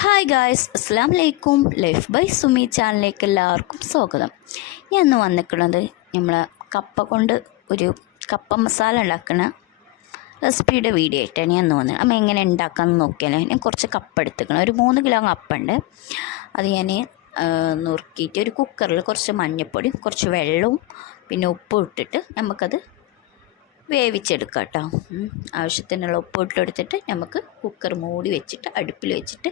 Hi guys, അസ്സാം വലൈക്കും. Life by Sumi ചാനലിലേക്ക് എല്ലാവർക്കും സ്വാഗതം. ഞാൻ ഇന്ന് വന്നിട്ടുള്ളത് നമ്മളെ കപ്പ കൊണ്ട് ഒരു കപ്പ മസാല ഉണ്ടാക്കുന്ന റെസിപ്പിയുടെ വീഡിയോ ആയിട്ടാണ് ഞാൻ വന്നത്. നമ്മൾ എങ്ങനെ ഉണ്ടാക്കാമെന്ന് നോക്കിയാൽ ഞാൻ കുറച്ച് കപ്പ എടുത്തിക്കണം. ഒരു 3 കിലോ കപ്പുണ്ട്. അത് ഞാൻ നുറുക്കിയിട്ട് ഒരു കുക്കറിൽ കുറച്ച് മഞ്ഞൾപ്പൊടി, കുറച്ച് വെള്ളവും പിന്നെ ഉപ്പും ഇട്ടിട്ട് നമുക്കത് വേവിച്ചെടുക്കാം കേട്ടോ. ആവശ്യത്തിനുള്ള ഉപ്പ് ഇട്ടെടുത്തിട്ട് നമുക്ക് കുക്കർ മൂടി വെച്ചിട്ട് അടുപ്പിൽ വെച്ചിട്ട്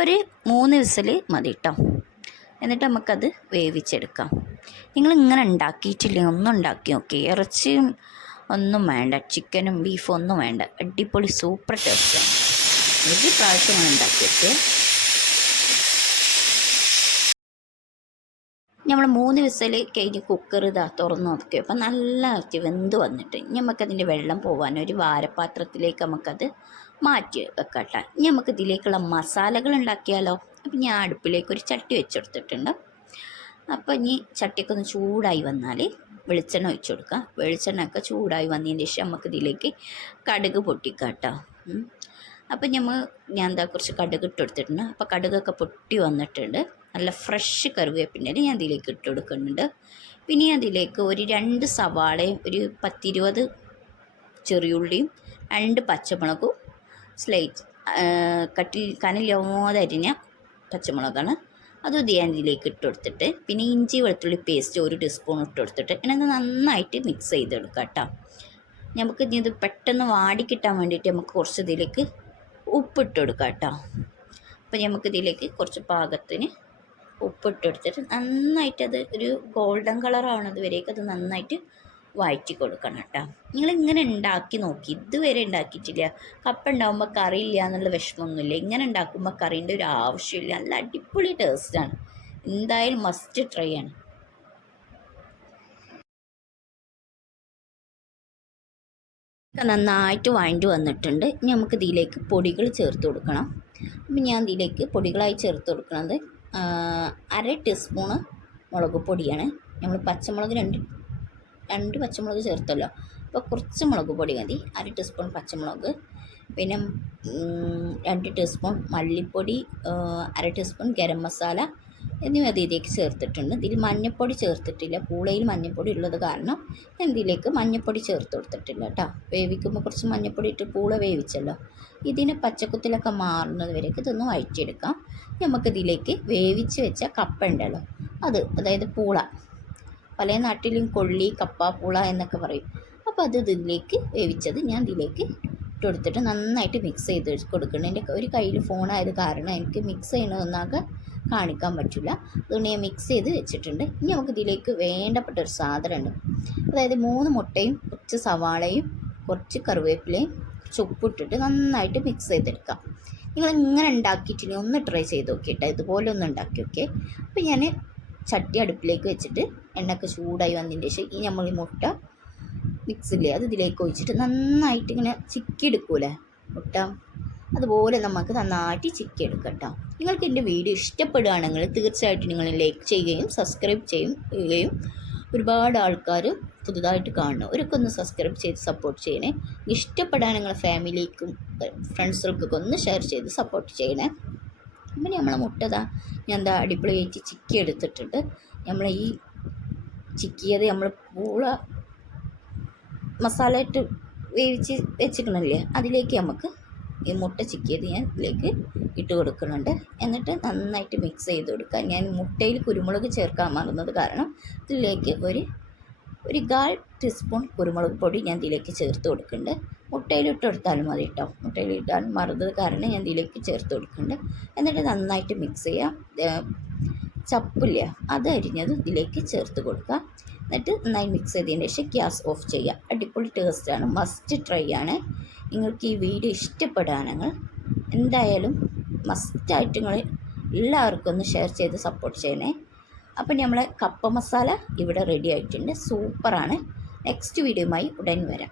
ഒരു 3 വിസിൽ മതി കേട്ടോ. എന്നിട്ട് നമുക്കത് വേവിച്ചെടുക്കാം. നിങ്ങളിങ്ങനെ ഉണ്ടാക്കിയിട്ടില്ലെങ്കിൽ ഒന്നും ഉണ്ടാക്കി നോക്കി. ഇറച്ചിയും ഒന്നും വേണ്ട, ചിക്കനും ബീഫും ഒന്നും വേണ്ട, അടിപൊളി സൂപ്പർ ടേസ്റ്റാണ്. ഒരു പ്രാവശ്യം ഞാൻ ഉണ്ടാക്കിയിട്ട് നമ്മൾ 3 വിസിൽ കഴിഞ്ഞ് കുക്കർ തുറന്ന് നോക്കി. അപ്പം നല്ല വെന്ത് വന്നിട്ട് നമുക്കതിൻ്റെ വെള്ളം പോകാൻ ഒരു വാരപാത്രത്തിലേക്ക് നമുക്കത് മാറ്റി വെക്കട്ടെ. ഇനി നമുക്ക് ഇതിലേക്കുള്ള മസാലകൾ ഉണ്ടാക്കിയാലോ. അപ്പം ഞാൻ അടുപ്പിലേക്ക് ഒരു ചട്ടി വെച്ചെടുത്തിട്ടുണ്ട്. അപ്പോൾ ഇനി ചട്ടിയൊക്കെ ഒന്ന് ചൂടായി വന്നാൽ വെളിച്ചെണ്ണ ഒഴിച്ചു കൊടുക്കുക. വെളിച്ചെണ്ണയൊക്കെ ചൂടായി വന്നതിന് ശേഷം നമുക്കിതിലേക്ക് കടുക് പൊട്ടിക്കാം കേട്ടോ. അപ്പം ഞാൻ കുറച്ച് കടുക് ഇട്ട് കൊടുത്തിട്ടുണ്ട്. അപ്പോൾ കടുകൊക്കെ പൊട്ടി വന്നിട്ടുണ്ട്. നല്ല ഫ്രഷ് കറിവേപ്പിൻ്റെ ഞാൻ ഇതിലേക്ക് ഇട്ട് കൊടുക്കുന്നുണ്ട്. പിന്നെ അതിലേക്ക് ഒരു 2 സവാളയും ഒരു 10-20 ചെറിയുള്ളിയും 2 പച്ചമുളകും കനലില്ലാതെ അരിഞ്ഞ പച്ചമുളകാണ്. അതും ഞാൻ ഇതിലേക്ക് ഇട്ട് കൊടുത്തിട്ട് പിന്നെ ഇഞ്ചി വെളുത്തുള്ളി പേസ്റ്റ് 1 ടീസ്പൂൺ ഇട്ട് കൊടുത്തിട്ട് ഇങ്ങനെ നന്നായിട്ട് മിക്സ് ചെയ്തെടുക്കാം കേട്ടോ. നമുക്ക് ഇനി ഇത് പെട്ടെന്ന് വാടിക്കിട്ടാൻ വേണ്ടിയിട്ട് നമുക്ക് കുറച്ച് ഇതിലേക്ക് ഉപ്പിട്ട് കൊടുക്കാം കേട്ടോ. അപ്പോൾ നമുക്കിതിലേക്ക് കുറച്ച് പാകത്തിന് ഉപ്പിട്ടെടുത്തിട്ട് നന്നായിട്ടത് ഒരു ഗോൾഡൻ കളറാവണത് വരേക്ക് അത് നന്നായിട്ട് വഴറ്റി കൊടുക്കണം കേട്ടോ. നിങ്ങളിങ്ങനെ ഉണ്ടാക്കി നോക്കി, ഇതുവരെ ഉണ്ടാക്കിയിട്ടില്ല. കപ്പ ഉണ്ടാകുമ്പോൾ കറി ഇല്ല എന്നുള്ള വിഷമമൊന്നുമില്ല. ഇങ്ങനെ ഉണ്ടാക്കുമ്പോൾ കറീൻ്റെ ഒരു ആവശ്യമില്ല. നല്ല അടിപൊളി ടേസ്റ്റാണ്. എന്തായാലും മസ്റ്റ് ട്രൈ ആണ്. നന്നായിട്ട് വഴണ്ടി വന്നിട്ടുണ്ട്. ഇനി നമുക്ക് ഇതിലേക്ക് പൊടികൾ ചേർത്ത് കൊടുക്കണം. അപ്പം ഞാൻ ഇതിലേക്ക് പൊടികളായി ചേർത്ത് കൊടുക്കുന്നത് 1/2 ടീസ്പൂണ് മുളക് പൊടിയാണ്. നമ്മൾ പച്ചമുളക് രണ്ട് പച്ചമുളക് ചേർത്തല്ലോ, അപ്പോൾ കുറച്ച് മുളക് പൊടി മതി. 1/2 ടീസ്പൂൺ പച്ചമുളക്, പിന്നെ 2 ടീസ്പൂൺ മല്ലിപ്പൊടി, 1/2 ടീസ്പൂൺ ഗരം മസാല എന്നിവ ഇതിലേക്ക് ചേർത്തിട്ടുണ്ട്. ഇതിൽ മഞ്ഞൾപ്പൊടി ചേർത്തിട്ടില്ല. പൂളയിൽ മഞ്ഞൾപ്പൊടി ഉള്ളത് കാരണം ഞാൻ ഇതിലേക്ക് മഞ്ഞൾപ്പൊടി ചേർത്ത് കൊടുത്തിട്ടില്ല കേട്ടോ. വേവിക്കുമ്പോൾ കുറച്ച് മഞ്ഞൾപ്പൊടി ഇട്ട് പൂള വേവിച്ചല്ലോ. ഇതിന് പച്ചക്കുത്തിലൊക്കെ മാറുന്നത് വരേക്ക് ഇതൊന്ന് വഴറ്റിയെടുക്കാം. നമുക്കിതിലേക്ക് വേവിച്ച് വെച്ച കപ്പ ഉണ്ടല്ലോ, അതായത് പൂള, പല നാട്ടിലും കൊള്ളി, കപ്പ, പൂള എന്നൊക്കെ പറയും. അപ്പോൾ ഇതിലേക്ക് വേവിച്ചത് ഞാൻ ഇതിലേക്ക് ഇട്ട് കൊടുത്തിട്ട് നന്നായിട്ട് മിക്സ് ചെയ്ത് കൊടുക്കണം. എൻ്റെ ഒരു കയ്യിൽ ഫോണായത് കാരണം എനിക്ക് മിക്സ് ചെയ്യണമെന്നാകെ കാണിക്കാൻ പറ്റില്ല. അതുകൊണ്ട് ഞാൻ മിക്സ് ചെയ്ത് വെച്ചിട്ടുണ്ട്. ഇനി നമുക്ക് ഇതിലേക്ക് വേണ്ടപ്പെട്ട ഒരു സാധനമുണ്ട്. അതായത് 3 മുട്ടയും കുറച്ച് സവാളയും കുറച്ച് കറിവേപ്പിലയും കുറച്ച് ഉപ്പിട്ടിട്ട് നന്നായിട്ട് മിക്സ് ചെയ്തെടുക്കാം. നിങ്ങൾ ഇങ്ങനെ ഉണ്ടാക്കിയിട്ടില്ലെങ്കിൽ ഒന്ന് ട്രൈ ചെയ്ത് നോക്കിയിട്ട് ഇതുപോലെ ഒന്ന് ഉണ്ടാക്കി നോക്കിയേ. അപ്പോൾ ഞാൻ ചട്ടി അടുപ്പിലേക്ക് വെച്ചിട്ട് എണ്ണയൊക്കെ ചൂടായി വന്നതിന് ശേഷം ഈ നമ്മൾ ഈ മുട്ട മിക്സില്ലേ അത് ഇതിലേക്ക് ഒഴിച്ചിട്ട് നന്നായിട്ട് ഇങ്ങനെ ചിക്കിയെടുക്കൂലേ മുട്ട, അതുപോലെ നമുക്ക് നന്നായിട്ട് ചിക്കിയെടുക്കാം കേട്ടോ. നിങ്ങൾക്ക് എൻ്റെ വീഡിയോ ഇഷ്ടപ്പെടുകയാണെങ്കിൽ തീർച്ചയായിട്ടും നിങ്ങൾ ലൈക്ക് ചെയ്യുകയും സബ്സ്ക്രൈബ് ചെയ്യുകയും ഒരുപാട് ആൾക്കാർ പുതുതായിട്ട് കാണണം, അവരൊക്കെ ഒന്ന് സബ്സ്ക്രൈബ് ചെയ്ത് സപ്പോർട്ട് ചെയ്യണേ. ഇഷ്ടപ്പെടാൻ നിങ്ങളുടെ ഫാമിലിക്കും ഫ്രണ്ട്സുകൾക്കൊക്കെ ഒന്ന് ഷെയർ ചെയ്ത് സപ്പോർട്ട് ചെയ്യണേ. പിന്നെ നമ്മളെ മുട്ടതാ ഞാൻ അടിപൊളിയായിട്ട് ചിക്കി എടുത്തിട്ടുണ്ട്. നമ്മൾ ഈ ചിക്കിയത് നമ്മൾ പൂള മസാല ഇട്ട് വേവിച്ച് വെച്ചിക്കണല്ലേ, അതിലേക്ക് നമുക്ക് ഈ മുട്ട ചിക്കിയത് ഞാൻ ഇതിലേക്ക് ഇട്ട് കൊടുക്കുന്നുണ്ട്. എന്നിട്ട് നന്നായിട്ട് മിക്സ് ചെയ്ത് കൊടുക്കുക. ഞാൻ മുട്ടയിൽ കുരുമുളക് ചേർക്കാൻ മറന്നത് കാരണം ഇതിലേക്ക് ഒരു 1/4 ടീസ്പൂൺ കുരുമുളക് പൊടി ഞാൻ ഇതിലേക്ക് ചേർത്ത് കൊടുക്കുന്നുണ്ട്. മുട്ടയിലിട്ട് കൊടുത്താലും മതി കേട്ടോ. മുട്ടയിലിട്ടാൽ മറന്നത് കാരണം ഞാൻ ഇതിലേക്ക് ചേർത്ത് കൊടുക്കുന്നുണ്ട്. എന്നിട്ട് നന്നായിട്ട് മിക്സ് ചെയ്യുക. ചപ്പില്ല അത് അരിഞ്ഞത് ഇതിലേക്ക് ചേർത്ത് കൊടുക്കുക. എന്നിട്ട് നന്നായി മിക്സ് ചെയ്തതിന് ശേഷം ഗ്യാസ് ഓഫ് ചെയ്യുക. അടിപൊളി ടേസ്റ്റാണ്, മസ്റ്റ് ട്രൈ ആണ്. നിങ്ങൾക്ക് ഈ വീഡിയോ ഇഷ്ടപ്പെടുകയാണെങ്കിൽ എന്തായാലും മസ്റ്റായിട്ട് നിങ്ങൾ എല്ലാവർക്കും ഒന്ന് ഷെയർ ചെയ്ത് സപ്പോർട്ട് ചെയ്യണേ. അപ്പം നമ്മളെ കപ്പ മസാല ഇവിടെ റെഡി ആയിട്ടുണ്ട്. സൂപ്പറാണ്. നെക്സ്റ്റ് വീഡിയോയുമായി ഉടൻ വരാം.